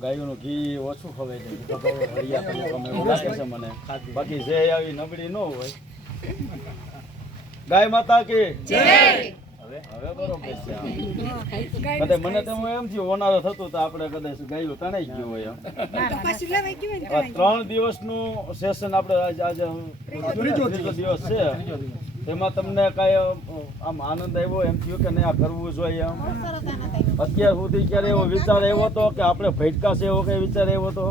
ગાયોનું ઘી ઓછું ખવાય છે લાગે છે મને, બાકી જે આવી નબળી ન હોય. ગાય માતા કી જય. હવે બરોબર છે. કદાચ મને તો એમ થયું ઓનારો થતું તો આપણે કદાચ ગાયું તણાઈ ગયું હોય એમ. 3 દિવસનું સેશન આપણે આજે ત્રીજો દિવસ છે, એમાં તમને કઈ આમ આનંદ આવ્યો એમ થયું કે નહીં આ કરવું જોઈએ એમ? અત્યાર સુધી ક્યારે એવો વિચાર આવ્યો હતો કે આપણે ભટકાશે એવો કઈ વિચાર આવ્યો હતો?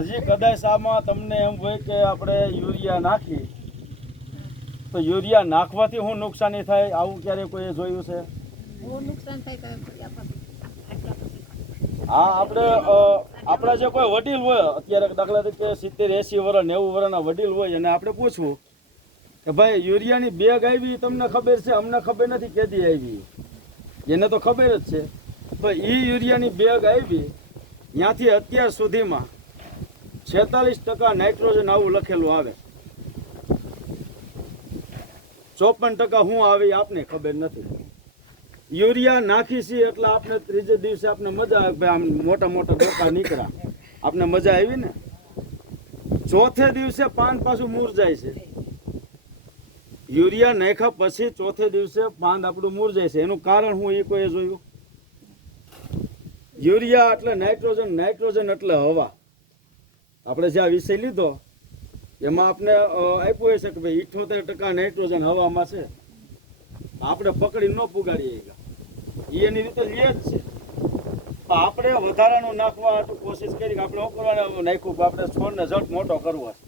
હજી કદાચ આમાં તમને એમ હોય કે આપણે યુરિયા નાખી તો યુરિયા નાખવાથી શું નુકસાની થાય, આવું ક્યારે કોઈ જોયું છે? હા, આપણા જે કોઈ વડીલ હોય, અત્યારે દાખલા તરીકે 70-80 વર્ષ 90 વર્ષના વડીલ હોય અને આપણે પૂછવું કે ભાઈ યુરિયાની બેગ આવી તમને ખબર છે? અમને ખબર નથી કેદી આવી, એને તો ખબર જ છે. તો એ યુરિયાની બેગ આવી ત્યાંથી અત્યાર સુધીમાં 46% નાઇટ્રોજન આવું લખેલું આવે, 54% શું આવે આપને ખબર નથી. યુરિયા નાખી છે એટલે આપણે ત્રીજે દિવસે આપણે મજા આવે, ભાઈ આમ મોટા મોટા ડોકા નીકળ્યા, આપણે મજા આવી ને. ચોથે દિવસે પાન પાછું મુરઝાય છે. યુરિયા નાખ્યા પછી ચોથે દિવસે પાન આપણું મુરઝાય છે. એનું કારણ શું એ કોઈ જોયું? યુરિયા એટલે નાઇટ્રોજન, નાઇટ્રોજન એટલે હવા. આપણે જે આ વિષય લીધો એમાં આપણે આપ્યું છે કે ભાઈ 78% નાઇટ્રોજન હવામાં છે. આપણે પકડી ન પુગાડીએ એની રીતે લે જ છે. આપણે વધારાનું નાખવા કોશિશ કરી કે આપણે શું કરવાનું નાખ્યું, આપણે છોડને ઝટ મોટો કરવો છે.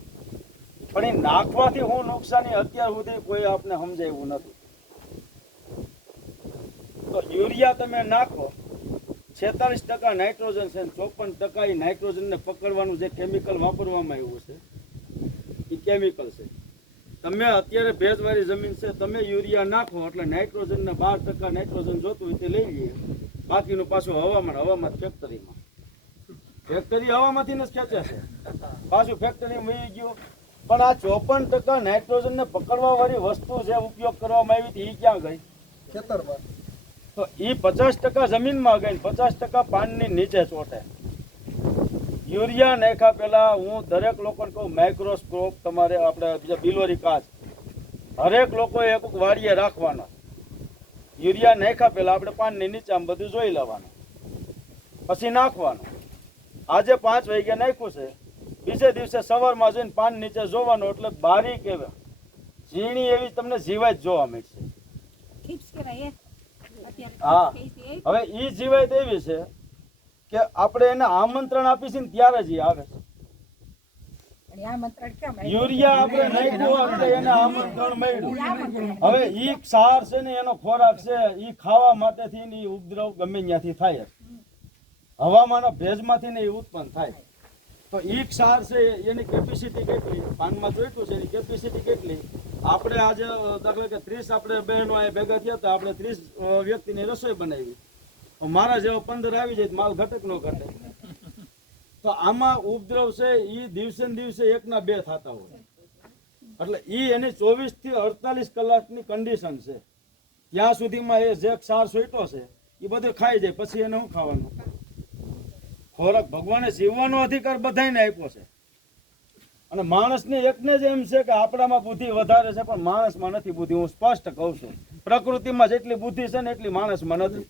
પણ એ નાખવાથી શું નુકસાની અત્યાર સુધી કોઈ આપણે સમજાયું નથી. તો યુરિયા તમે નાખો, 46% નાઇટ્રોજન છે, 54% એ નાઇટ્રોજનને પકડવાનું જે કેમિકલ વાપરવામાં આવ્યું છે એ કેમિકલ છે. તમે અત્યારે ભેજવાળી જમીન છે, તમે યુરિયા નાખો એટલે નાઇટ્રોજનને 12% નાઇટ્રોજન જોતું હોય તે લઈ લઈએ, બાકીનું પાછું હવામાન ફેક્ટરી હવામાંથી જ ખેંચે છે, પાછું ફેક્ટરી મળી ગયું. પણ આ 54% નાઇટ્રોજનને પકડવા વાળી વસ્તુ જે ઉપયોગ કરવામાં આવી હતી એ ક્યાં ગઈ? ખેતરમાં. તો એ 50% જમીનમાં ગઈ, 50% પાણીની નીચે ચોટે. યુરિયા નાખ્યા પહેલા હું દરેક લોકોને કહું, માઇક્રોસ્કોપ તમારે આપણે બીજા બિલોરી કાચ હરેક લોકોએ એક વાડીએ રાખવાનો. યુરિયા નાખ્યા પહેલા આપણે પાણીની નીચે આમ બધું જોઈ લેવાનું, પછી નાખવાનું. આજે 5 વાગે નાખ્યું છે, બીજે દિવસે સવારમાં જઈને પાણી નીચે જોવાનું, એટલે બારીક એવા ઝીણી એવી તમને જીવાત જોવા મળશે. હા, હવે એ જીવાત એવી છે કે આપણે એને આમંત્રણ આપીશું ને ત્યારે જ આવે છે. યુરિયા આપણે નાખ્યું એટલે એને આમંત્રણ મળ્યું. હવે ઈ ક્ષાર છે ને એનો ખોરાક છે, ઈ ખાવા માટેથી ને ઉપદ્રવ ગમે ત્યાંથી થાય, હવામાનના ભેજમાંથી ને ઉત્પન્ન થાય. તો ઈ ક્ષાર છે એની કેપેસિટી કેટલી, પાનમાં જોઈતું છે એની કેપેસિટી કેટલી. આપણે આજે દાખલા કે 30 આપણે બહેનો અહીંયા ભેગા થયા હતા, આપણે 30 વ્યક્તિની રસોઈ બનાવી, મારા જેવા 15 આવી જાય માલ ઘટે ન ઘટે. તો આમાં ઉપદ્રવ છે એ દિવસે ને દિવસે 1 ના 2 થતા હોય, એટલે એની 24 થી 48 કલાકની કન્ડિશન છે. ત્યાં સુધીમાં એ જે ક્ષાર સોઈટો છે એ બધું ખાઈ જાય, પછી એને શું ખાવાનું? ખોરાક ભગવાને જીવવાનો અધિકાર બધાને આપ્યો છે, અને માણસને એકને જ એમ છે કે આપણામાં બુદ્ધિ વધારે છે, પણ માણસમાં નથી બુદ્ધિ. હું સ્પષ્ટ કહું છું, પ્રકૃતિમાં જેટલી બુદ્ધિ છે ને એટલી માણસમાં નથી.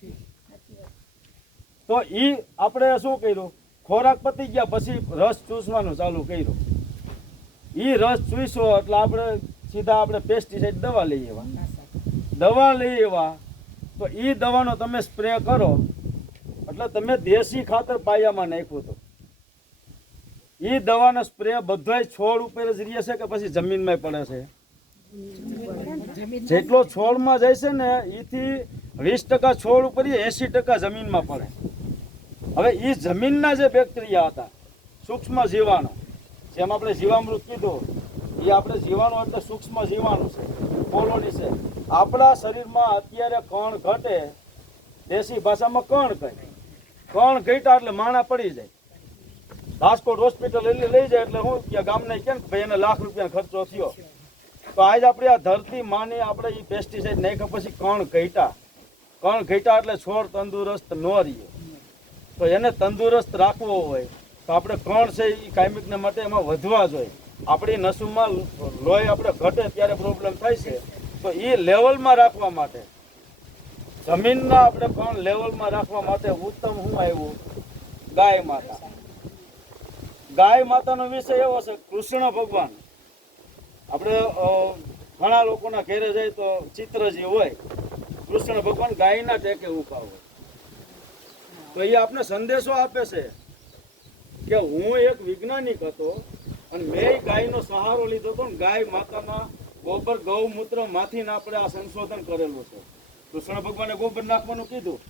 તો ઈ આપણે શું કર્યું? ખોરાક પતી ગયા પછી રસ ચૂસવાનું ચાલુ કર્યું. ઈ રસ ચૂસ્યો એટલે આપણે સીધા આપણે પેસ્ટિસાઇડ દવા લઈ આવ્યા. તો ઈ દવાનો તમે સ્પ્રે કરો એટલે તમે દેશી ખાતર પાયામાં નાખ્યું હતું. ઈ દવાનો સ્પ્રે બધાય છોડ ઉપર જ રહે છે કે પછી જમીનમાં પડે છે? જેટલો છોડમાં જાય છે ને એથી 20% છોડ ઉપર, 80% જમીનમાં પડે. હવે એ જમીનના જે બેક્ટેરિયા હતા, સૂક્ષ્મ જીવાણુ, જેમ આપણે જીવામૃત કીધું, એ આપણે જીવાણુ એટલે સૂક્ષ્મ જીવાણુ છે, કોલોની છે. આપણા શરીરમાં અત્યારે કણ ઘટે, દેશી ભાષામાં કણ કહે, કણ ઘટ્યા એટલે માણા પડી જાય. રાજકોટ હોસ્પિટલ એટલે લઈ જાય એટલે હું કે ગામને કેમ ભાઈ એને લાખ રૂપિયા ખર્ચો થયો. તો આજ આપણે આ ધરતી માની આપણે એ પેસ્ટિસાઇડ નાખ્યા પછી કણ ઘટ્યા, કણ ઘટ્યા એટલે છોડ તંદુરસ્ત ન રહે. તો એને તંદુરસ્ત રાખવો હોય તો આપણે કણ છે એ કાયમિકને માટે એમાં વધવા જોઈએ. આપણી નસુમાં લોહી આપણે ઘટે ત્યારે પ્રોબ્લેમ થાય છે. તો એ લેવલમાં રાખવા માટે જમીનના આપણે કણ લેવલમાં રાખવા માટે ઉત્તમ શું આવ્યું? ગાય માતા. ગાય માતાનો વિષય એવો છે, કૃષ્ણ ભગવાન. આપણે ઘણા લોકોના ઘેરે જાય તો ચિત્ર જે હોય, કૃષ્ણ ભગવાન ગાયના ટેકે ઊભા હોય. તો એ આપણે સંદેશો આપે છે કે હું એક વૈજ્ઞાનિક હતો અને મેં ગાયનો સહારો લીધો હતો. ગાય માતાના ગોબર ગૌમૂત્ર માંથી આપણે આ સંશોધન કરેલું છે. કૃષ્ણ ભગવાને ગોબર નાખવાનું કીધું,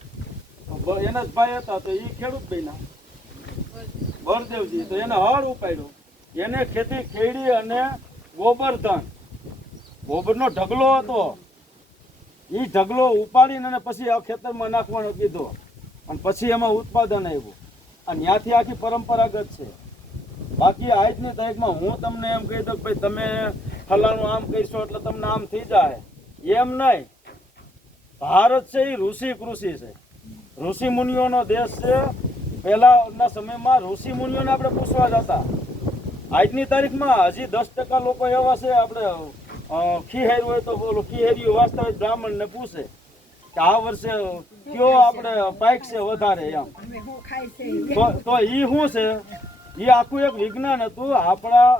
એના જ ભાઈ હતા તો એ ખેડૂત બન્યા બળદેવજી. તો એને હળ ઉપાડ્યો, એને ખેતી ખેડી અને ગોબરધન, ગોબરનો ઢગલો હતો, એ ઢગલો ઉપાડીને અને પછી આ ખેતરમાં નાખવાનો કીધો અને પછી એમાં ઉત્પાદન આવ્યું. અને ત્યાંથી આખી પરંપરાગત છે. બાકી આજની તારીખમાં હું તમને એમ કહી દઉં કે ભાઈ તમે ફલાણું આમ કહીશો એટલે તમને આમ થઈ જાય, એમ નહીં. ભારત છે એ ઋષિ કૃષિ છે, ઋષિ મુનિઓનો દેશ છે. પહેલાના સમયમાં ઋષિ મુનિઓને આપણે પૂછવા જતા. આજની તારીખમાં હજી 10% લોકો એવા છે, આપણે ખીહેર હોય તો બોલો ખીહેરીઓ વાંચતા હોય બ્રાહ્મણને પૂછે કે આ વર્ષે કયો આપણે પાક છે વધારે એમ. તો એ શું છે? એ આખું એક વિજ્ઞાન હતું. આપણા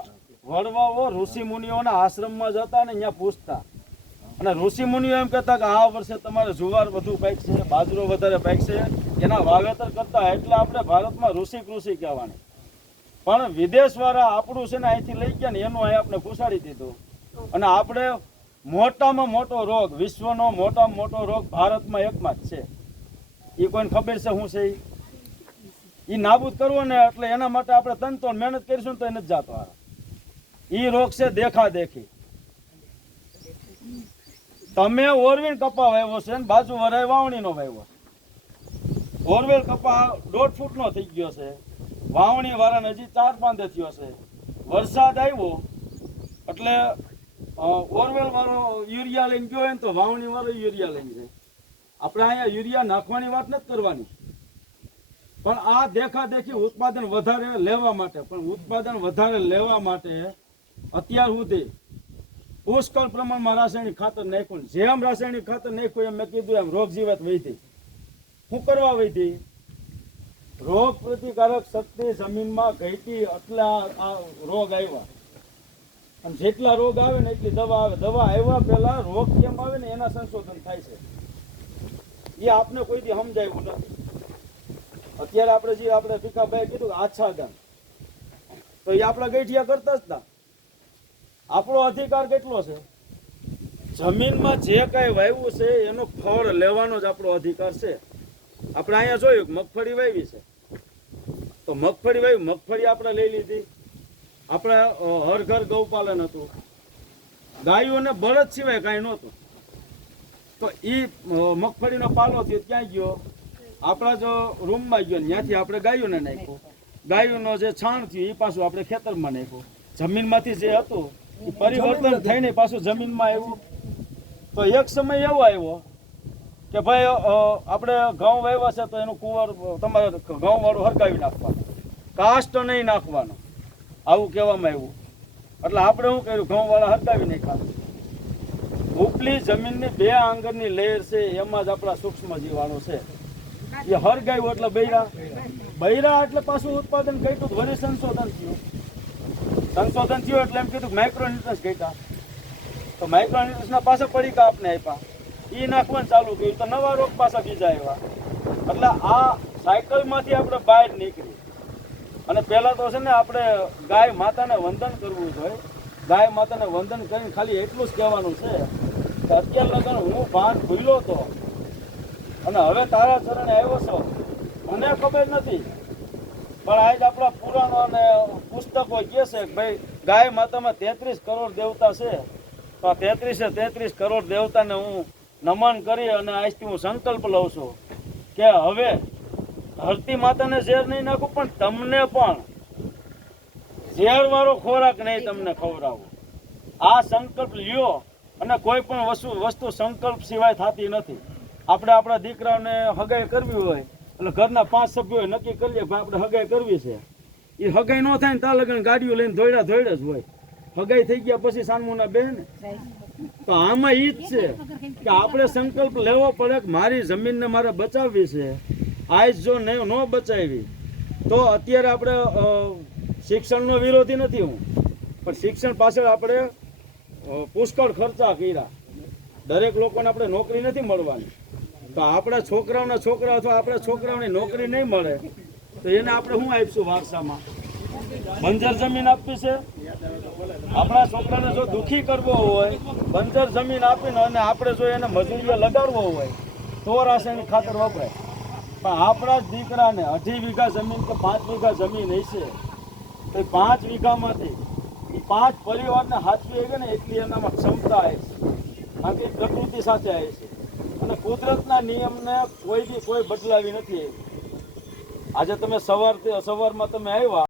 વડવાઓ ઋષિ મુનિઓના આશ્રમમાં જતા ને અહીંયા પૂછતા, અને ઋષિ મુનિઓ એમ કહેતા કે આ વર્ષે તમારે જુવાર વધુ પાક છે, બાજરો વધારે પાક છે, એના વાવેતર કરતા. એટલે આપણે ભારતમાં ઋષિ કૃષિ કહેવાની. પણ વિદેશવાળા આપણું છે ને અહીંથી લઈ ગયા ને એનું અહીં આપણે ઘુસાડી દીધું. અને આપણે મોટામાં મોટો રોગ, વિશ્વનો મોટામાં મોટો રોગ ભારતમાં એકમાં જ છે. એ કોઈને ખબર છે શું છે? એ નાબૂદ કરવો ને એટલે એના માટે આપણે તનતોડ મહેનત કરીશું ને તો એ નથી જાતો. એ રોગ છે દેખા દેખી. તમે ઓરવીણ કપા વાવ્યો છે ને બાજુ વરાય વાવણીનો વાવ્યો. ઓરવેલ કપા 1.5 ફૂટનો થઈ ગયો છે, વાવણી વાળાને હજી 4-5 થયો છે. વરસાદ આવ્યો એટલે ઓરવેલ વાળો યુરિયા લઈને ગયો હોય ને તો વાવણી વાળો યુરિયા લઈને જાય. આપણે અહીંયા યુરિયા નાખવાની વાત નથી કરવાની, પણ આ દેખા દેખી ઉત્પાદન વધારે લેવા માટે. પણ ઉત્પાદન વધારે લેવા માટે અત્યાર સુધી પુષ્કળ પ્રમાણમાં રાસાયણિક ખાતર નાખ્યું. જેમ રાસાયણિક ખાતર નાખ્યું એમ મેં કીધું એમ રોગ જીવાત વધી. શું કરવા વધી? રોગ પ્રતિકારક શક્તિ જમીનમાં ઘટી એટલે આ રોગ આવ્યા. અને જેટલા રોગ આવે ને એટલી દવા આવે. દવા આવ્યા પહેલા રોગ કેમ આવે ને એના સંશોધન થાય છે. એ આપને કોઈ દી સમજાયું નથી. અત્યારે આપણે જે આપણે ભીખાભાઈ કીધું આચ્છાદન, તો એ આપણા ગઈઠિયા કરતા જ હતા. આપણો અધિકાર કેટલો છે? જમીનમાં જે કાંઈ વાવ્યું છે એનો ફળ લેવાનો જ આપણો અધિકાર છે. આપણે અહીંયા જોયું મગફળી વાવી છે, તો મગફળી વાવી, મગફળી આપણે લઈ લીધી. આપણે હર ઘર ગૌપાલન હતું, ગાયોને બળદ સિવાય કાંઈ નહોતું. તો એ મગફળીનો પાલો થયો ક્યાં ગયો? આપણા જો રૂમમાં ગયો, ત્યાંથી આપણે ગાયોને નાખ્યું. ગાયોનો જે છાણ થયું એ પાછું આપણે ખેતરમાં નાખ્યું. જમીનમાંથી જે હતું એ પરિવર્તન થઈને પાછું જમીનમાં આવ્યું. તો એક સમય એવો આવ્યો કે ભાઈ આપણે ઘઉં વાવ્યા છે તો એનું કુંવર તમારે ઘઉં વાળું હરગાવી નાખવાનું, કાસ્ટ નહીં નાખવાનો, આવું કહેવામાં આવ્યું. એટલે આપણે શું કર્યું? ઘઉં વાળા હરગાવી નાખવાનું. ઉપલી જમીનની 2 આંગળની લેયર છે એમાં જ આપણા સૂક્ષ્મ જીવાણુ છે. એ હરગાવ્યું એટલે બૈરા એટલે પાછું ઉત્પાદન ઘટ્યું. વળી સંશોધન થયું એટલે એમ કીધું માઇક્રોન્યુટ્રન્સ ઘટ્યા. તો માઇક્રોન્યુટ્રન્સના પાછા પડીકા આપને આપ્યા, એ નાખવાનું ચાલુ કર્યું તો નવા રોગ પાછા બીજા આવ્યા. એટલે આ સાયકલમાંથી આપણે બહાર નીકળી. અને પહેલાં તો છે ને આપણે ગાય માતાને વંદન કરવું જોઈએ. ગાય માતાને વંદન કરીને ખાલી એટલું જ કહેવાનું છે કે અત્યાર લગન હું ભાન ભૂલ્યો હતો અને હવે તારા ચરણે આવ્યો છો. મને ખબર નથી, પણ આજ આપણા પુરાણો અને પુસ્તકો કહે છે કે ભાઈ ગાય માતામાં 33 કરોડ દેવતા છે. તો આ 33 કરોડ દેવતાને હું નમન કરી અને આજથી હું સંકલ્પ લઉં છું કે હવે ધરતી માતાને ઝેર નહીં નાખું, પણ તમને પણ ઝેરવાળો ખોરાક નહીં તમને ખવડાવું. આ સંકલ્પ લ્યો. અને કોઈ પણ વસ્તુ સંકલ્પ સિવાય થતી નથી. આપણે આપણા દીકરાને હગાઈ કરવી હોય એટલે ઘરના 5 સભ્યોએ નક્કી કરી લે કે આપણે હગાઈ કરવી છે. એ હગાઈ ન થાય ને ત્યાં લગન ગાડીઓ લઈને ધોયડા જ હોય. હગાઈ થઈ ગયા પછી સાનમુના બેન. તો આમાં ઈ જ છે કે આપણે સંકલ્પ લેવો પડે કે મારી જમીનને મારે બચાવવી છે. આજ જો ન બચાવી તો અત્યારે આપણે શિક્ષણનો વિરોધી નથી હું, પણ શિક્ષણ પાછળ આપણે પુષ્કળ ખર્ચા કર્યા. દરેક લોકોને આપણે નોકરી નથી મળવાની. તો આપણા છોકરાઓના છોકરા અથવા આપણા છોકરાઓને નોકરી નહીં મળે તો એને આપણે શું આપીશું વારસામાં? બંજર જમીન આપવી છે? આપણા છોકરાને જો દુઃખી કરવો હોય, બંજર જમીન આપીને અને આપણે જો એને મજૂરીએ લગાડવો હોય તો રાસાયણિક ખાતર વપરાય. પણ આપણા જ દીકરાને 2.5 વીઘા જમીન કે 5 વીઘા જમીન હશે તો 5 વીઘામાંથી 5 પરિવારને હાચવી શકે ને એટલી એનામાં ક્ષમતા આવે છે. કારણ કે પ્રકૃતિ સાથે આવે છે અને કુદરતના નિયમને કોઈ બદલાવી નથી. આજે તમે સવારમાં તમે આવ્યા